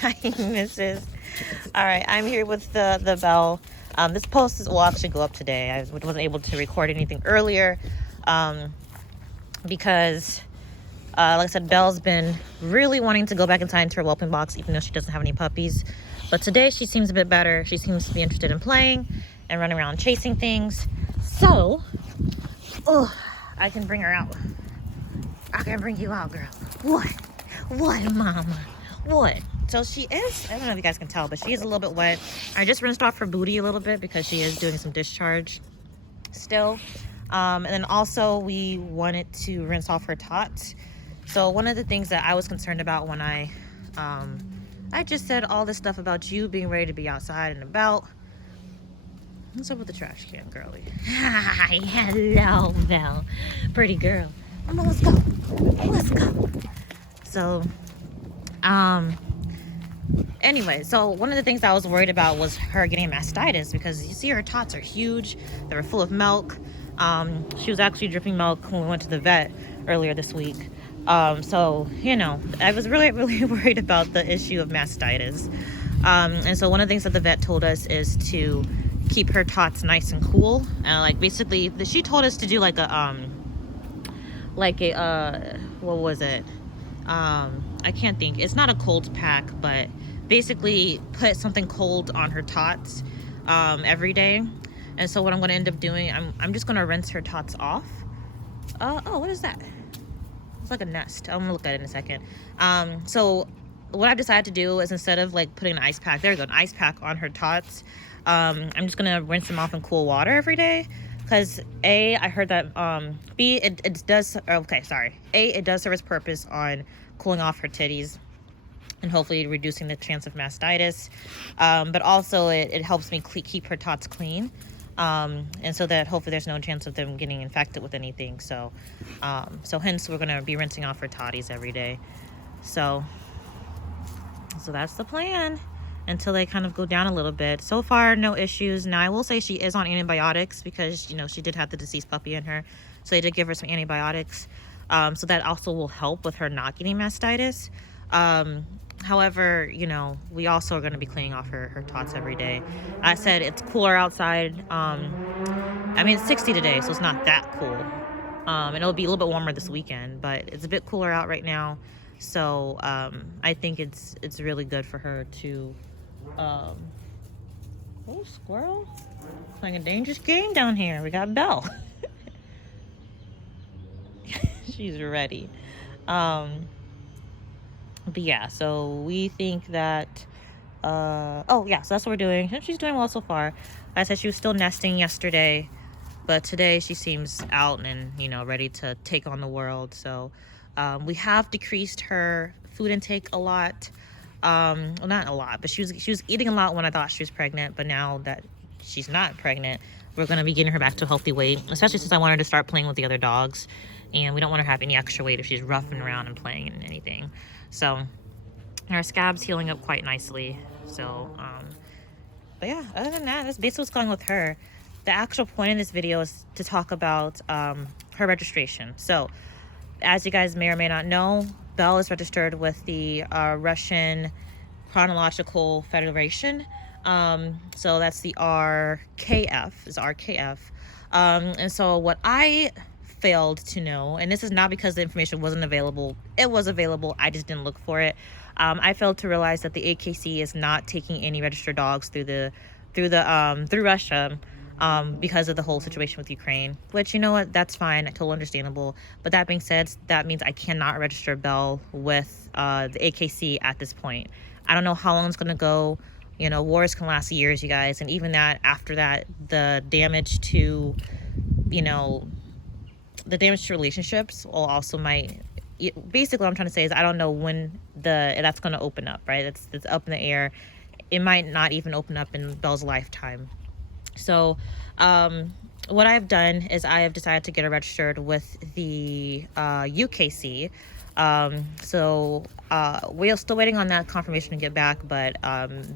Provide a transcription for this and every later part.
Hi, Mrs. All right, I'm here with the bell. This post will actually go up today. I wasn't able to record anything earlier um, because, like I said, Belle's been really wanting to go back inside into her whelping box, even though she doesn't have any puppies. But today she seems a bit better. She seems to be interested in playing and running around chasing things. So, I can bring her out. I can bring you out, girl. What? What, mama? What? So she is, I don't know if you guys can tell, but she is a little bit wet. I just rinsed off her booty a little bit because she is doing some discharge still. And then also we wanted to rinse off her tots. So one of the things that I was concerned about when I just said all this stuff about you being ready to be outside and about. What's up with the trash can, girlie? Hi, hello, Belle. Pretty girl. Come on, let's go. Let's go. So, anyway, so one of the things I was worried about was her getting mastitis because you see her tots are huge. They were full of milk. She was actually dripping milk when we went to the vet earlier this week. So, you know, I was really, really worried about the issue of mastitis. And so one of the things that the vet told us is to keep her tots nice and cool. Like basically, she told us to do like a, what was it? I can't think. It's not a cold pack, but basically put something cold on her tots every day. And so what I'm going to end up doing, I'm just going to rinse her tots off. Oh, what is that? It's like a nest. I'm going to look at it in a second. So what I've decided to do is instead of like putting an ice pack, there we go, an ice pack on her tots, I'm just going to rinse them off in cool water every day. Because A, I heard that, B, it does, okay, sorry. A, it does serve its purpose on cooling off her titties and hopefully reducing the chance of mastitis. But also it helps me keep her tots clean. And so that hopefully there's no chance of them getting infected with anything. So hence we're going to be rinsing off her totties every day. So that's the plan until they kind of go down a little bit. So far, no issues. Now, I will say she is on antibiotics because, you know, she did have the deceased puppy in her. So they did give her some antibiotics. So that also will help with her not getting mastitis. However, you know, we also are going to be cleaning off her tots every day. I said it's cooler outside. I mean, it's 60 today, so it's not that cool. And it'll be a little bit warmer this weekend, but it's a bit cooler out right now. So I think it's really good for her to... oh, squirrel. Playing a dangerous game down here. We got Belle. She's ready. But yeah, so we think that oh yeah, so that's what we're doing. She's doing well so far. I said she was still nesting yesterday, but today she seems out and, you know, ready to take on the world. So we have decreased her food intake a lot. Well, not a lot, but she was eating a lot when I thought she was pregnant. But now that she's not pregnant, we're going to be getting her back to a healthy weight, especially since I want her to start playing with the other dogs. And we don't want her to have any extra weight if she's roughing around and playing and anything. So her scab's healing up quite nicely. So, but yeah, other than that, that's basically what's going on with her. The actual point of this video is to talk about her registration. So, as you guys may or may not know, Belle is registered with the Russian Chronological Federation. So that's the RKF, is RKF. And so what I failed to know, and this is not because the information wasn't available, it was available, I just didn't look for it. I failed to realize that the AKC is not taking any registered dogs through Russia. Because of the whole situation with Ukraine, which, you know what, that's fine, totally understandable. But that being said, that means I cannot register Belle with the AKC at this point. I don't know how long it's going to go. You know, wars can last years, you guys. And even that, after that, the damage to, you know, the damage to relationships will also might... Basically, what I'm trying to say is I don't know when that's going to open up, right? It's up in the air. It might not even open up in Belle's lifetime. So what I've done is I have decided to get her registered with the UKC. So we're still waiting on that confirmation to get back, but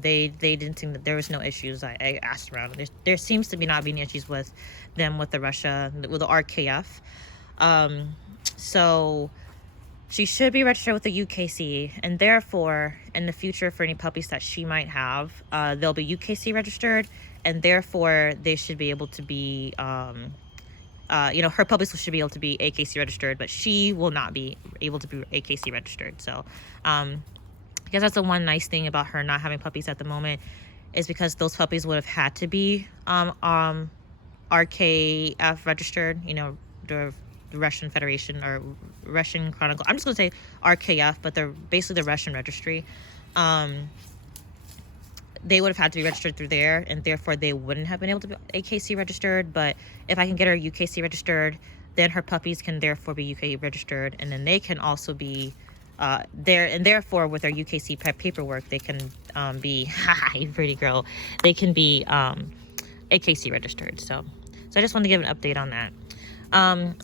they didn't think that there was no issues. I asked around. There seems to be not being issues with them with the RKF. So she should be registered with the UKC, and therefore, in the future, for any puppies that she might have, they'll be UKC registered, and therefore, they should be able to be, her puppies should be able to be AKC registered, but she will not be able to be AKC registered. So, I guess that's the one nice thing about her not having puppies at the moment, is because those puppies would have had to be RKF registered, the Russian Federation or Russian Chronicle. I'm just gonna say RKF, but they're basically the Russian registry. They would have had to be registered through there, and therefore they wouldn't have been able to be AKC registered. But if I can get her UKC registered, then her puppies can therefore be UK registered, and then they can also be there, and therefore with their UKC paperwork, they can be hi pretty girl, they can be AKC registered. So I just wanted to give an update on that.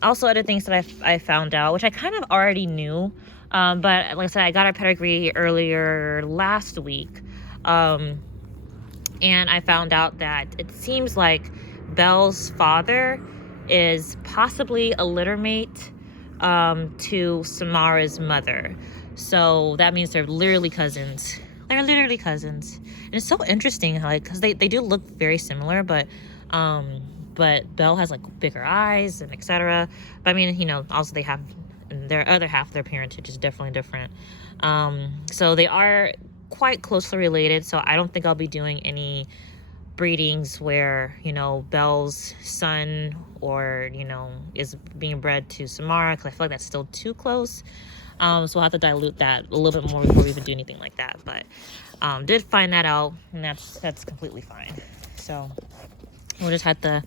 Also, other things that I found out, which I kind of already knew, but like I said, I got her pedigree earlier last week, and I found out that it seems like Belle's father is possibly a litter mate to Samara's mother. So that means they're literally cousins. They're literally cousins. And it's so interesting, like, because they do look very similar, but Belle has like bigger eyes and etc. But I mean, also they have their other half of their parentage is definitely different. So they are quite closely related. So I don't think I'll be doing any breedings where Belle's son or is being bred to Samara, because I feel like that's still too close. So we'll have to dilute that a little bit more before we even do anything like that. But did find that out, and that's completely fine. So we'll just have to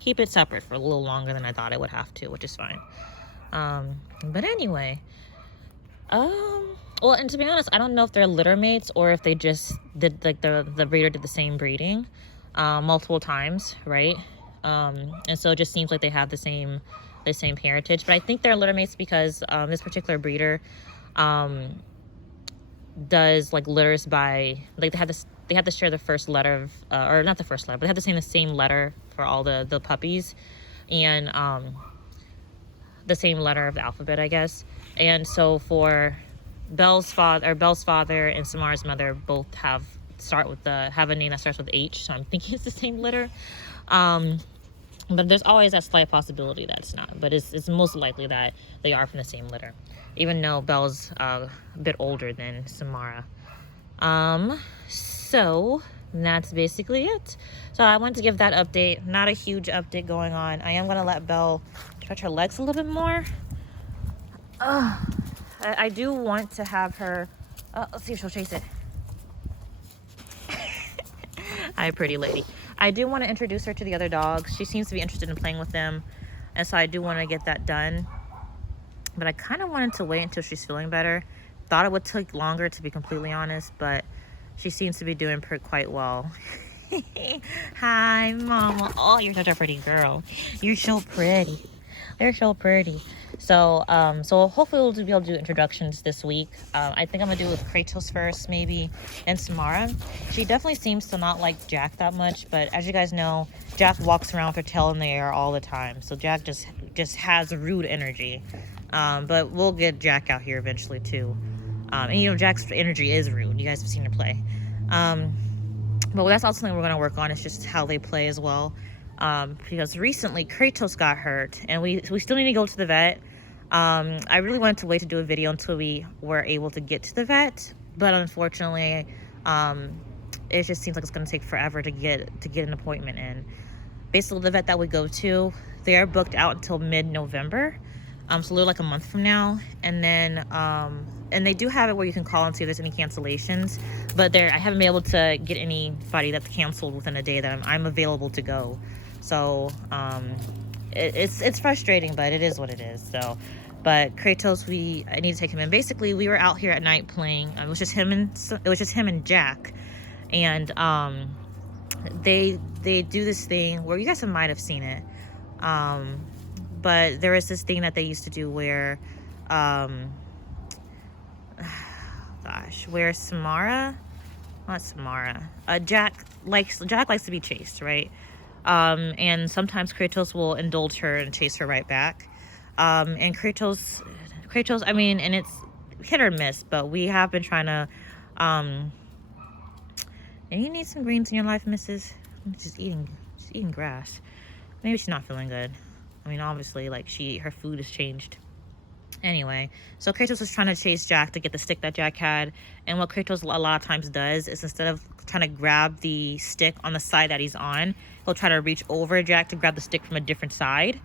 keep it separate for a little longer than I thought I would have to, which is fine. But anyway, well, and to be honest, I don't know if they're litter mates or if they just did, like, the breeder did the same breeding multiple times, right? And so it just seems like they have the same parentage. But I think they're litter mates because this particular breeder does like litters by, like, they have to share the first letter of, or not the first letter, but they have to say the same letter for all the puppies, and the same letter of the alphabet, I guess. And so for Belle's father and Samara's mother both have a name that starts with H, so I'm thinking it's the same litter. But there's always that slight possibility that it's not. But it's most likely that they are from the same litter, even though Belle's a bit older than Samara. So that's basically it. So I wanted to give that update. Not a huge update going on. I am going to let Belle stretch her legs a little bit more. I do want to have her... let's see if she'll chase it. Hi, pretty lady. I do want to introduce her to the other dogs. She seems to be interested in playing with them, and so I do want to get that done. But I kind of wanted to wait until she's feeling better. Thought it would take longer, to be completely honest, but she seems to be doing quite well. Hi, Mama. Oh, you're such a pretty girl. You're so pretty. They're so pretty. So hopefully we'll be able to do introductions this week. I think I'm gonna do it with Kratos first, maybe, and Samara. She definitely seems to not like Jack that much, but as you guys know, Jack walks around with her tail in the air all the time. So Jack just has rude energy. But we'll get Jack out here eventually too. And Jack's energy is rude. You guys have seen her play. But that's also something we're gonna work on. It's just how they play as well. Because recently Kratos got hurt, and we still need to go to the vet. I really wanted to wait to do a video until we were able to get to the vet, but unfortunately, it just seems like it's going to take forever to get an appointment in. Basically, the vet that we go to, they are booked out until mid-November, so literally like a month from now. And then and they do have it where you can call and see if there's any cancellations, but I haven't been able to get anybody that's canceled within a day that I'm available to go. So it's frustrating, but it is what it is. So, but Kratos, I need to take him in. Basically, we were out here at night playing. It was just him and Jack, and they do this thing where you guys might have seen it, but there is this thing that they used to do where where Jack likes to be chased, right? And sometimes Kratos will indulge her and chase her right back. And Kratos, I mean, and it's hit or miss, but we have been trying to, and you need some greens in your life, Mrs. Just eating grass. Maybe she's not feeling good. I mean, obviously, like, her food has changed. Anyway, so Kratos was trying to chase Jack to get the stick that Jack had. And what Kratos a lot of times does is, instead of trying to grab the stick on the side that he's on, he'll try to reach over Jack to grab the stick from a different side.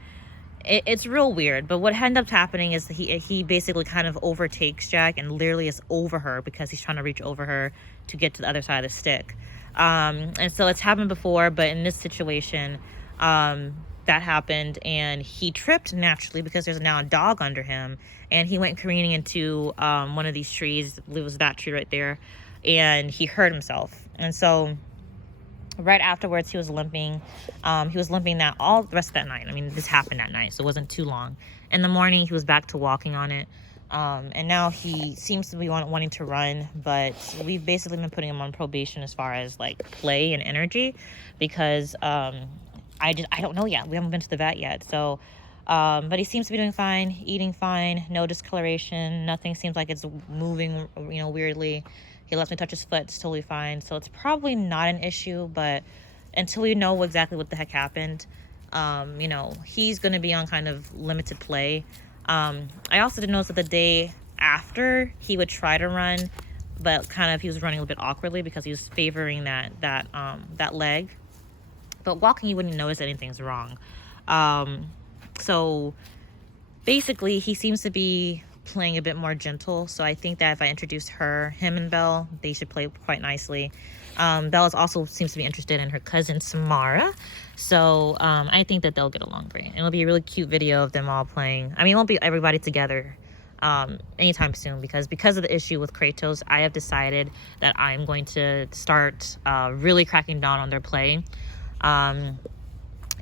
It's real weird, but what ends up happening is he basically kind of overtakes Jack and literally is over her because he's trying to reach over her to get to the other side of the stick. And so it's happened before, but in this situation, that happened, and he tripped naturally because there's now a dog under him, and he went careening into one of these trees. It was that tree right there, and he hurt himself. And so right afterwards, he was limping. He was limping that all the rest of that night. I mean, this happened that night, so it wasn't too long. In the morning, he was back to walking on it. And now he seems to be wanting to run, but we've basically been putting him on probation as far as like play and energy, because I don't know yet. We haven't been to the vet yet. So, but he seems to be doing fine, eating fine, no discoloration. Nothing seems like it's moving, weirdly. He lets me touch his foot. It's totally fine. So it's probably not an issue, but until we know exactly what the heck happened, he's going to be on kind of limited play. I also did notice that the day after, he would try to run, but kind of he was running a little bit awkwardly because he was favoring that leg. But walking, you wouldn't notice anything's wrong. So basically, he seems to be playing a bit more gentle. So I think that if I introduce him and Belle, they should play quite nicely. Belle also seems to be interested in her cousin Samara. So I think that they'll get along great. And it'll be a really cute video of them all playing. I mean, it won't be everybody together anytime soon, because of the issue with Kratos, I have decided that I'm going to start really cracking down on their play. And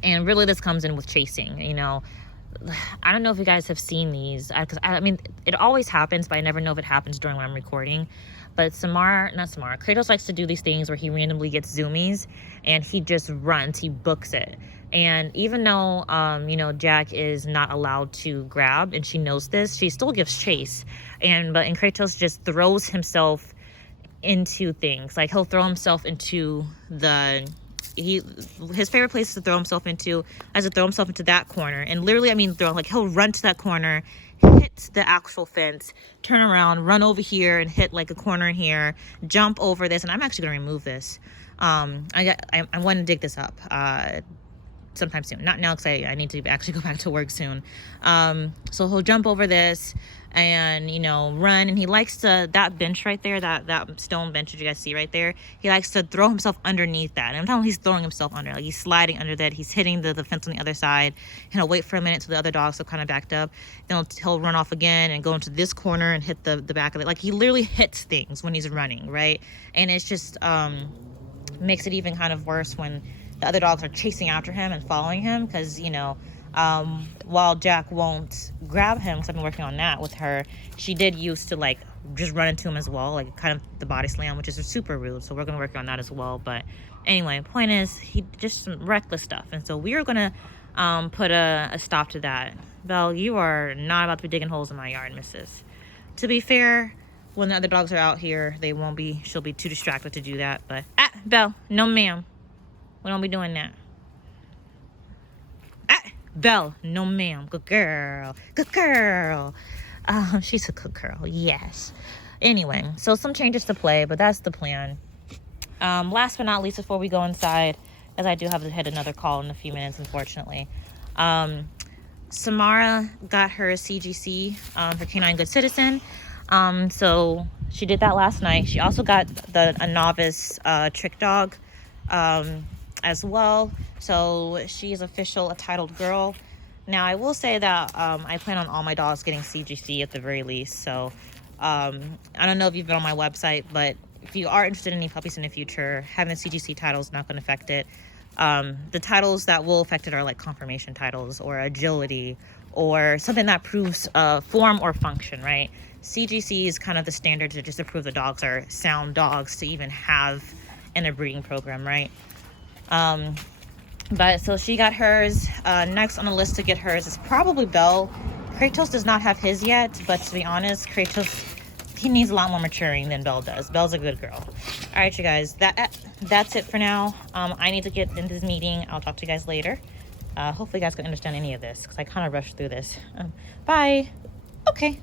really this comes in with chasing. I don't know if you guys have seen these, because I mean, it always happens, but I never know if it happens during when I'm recording. But Kratos likes to do these things where he randomly gets zoomies and he just runs, he books it. And even though, Jack is not allowed to grab, and she knows this, she still gives chase. And Kratos just throws himself into things. Like, he'll throw himself into his favorite place to throw himself into is to throw himself into that corner. And literally, I mean, he'll run to that corner, hit the actual fence, turn around, run over here and hit like a corner in here, jump over this. And I'm actually going to remove this. I want to dig this up sometime soon. Not now, because I need to actually go back to work soon. So he'll jump over this and run, and he likes to, that bench right there, that stone bench that you guys see right there, he likes to throw himself underneath that. And I'm telling you, he's throwing himself under, like he's sliding under that, he's hitting the fence on the other side, and he'll wait for a minute till the other dogs are kind of backed up, then he'll run off again and go into this corner and hit the back of it. Like, he literally hits things when he's running, right? And it's just makes it even kind of worse when the other dogs are chasing after him and following him, because while Jack won't grab him, because I've been working on that with her, she did used to like just run into him as well, like kind of the body slam, which is super rude. So we're gonna work on that as well. But anyway, point is, he just some reckless stuff, and so we are gonna put a stop to that. Belle, you are not about to be digging holes in my yard, missus. To be fair, when the other dogs are out here, she'll be too distracted to do that. But Belle, no ma'am, we don't be doing that. Belle, no ma'am. Good girl. Good girl. She's a good girl. Yes. Anyway, so some changes to play, but that's the plan. Last but not least, before we go inside, as I do have to hit another call in a few minutes, unfortunately. Samara got her CGC, her Canine Good Citizen. So she did that last night. She also got a novice trick dog as well. So she is official a titled girl. Now, I will say that I plan on all my dogs getting CGC at the very least. So I don't know if you've been on my website, but if you are interested in any puppies in the future, having a CGC title is not going to affect it. The titles that will affect it are like confirmation titles or agility or something that proves form or function, right? CGC is kind of the standard to just to prove the dogs are sound dogs to even have in a breeding program, right? But so she got hers. Next on the list to get hers is probably Belle. Kratos does not have his yet, but to be honest, Kratos, he needs a lot more maturing than Belle does. Belle's a good girl. All right, you guys, that's it for now. I need to get into this meeting. I'll talk to you guys later. Hopefully you guys can understand any of this because I kind of rushed through this. Bye. Okay.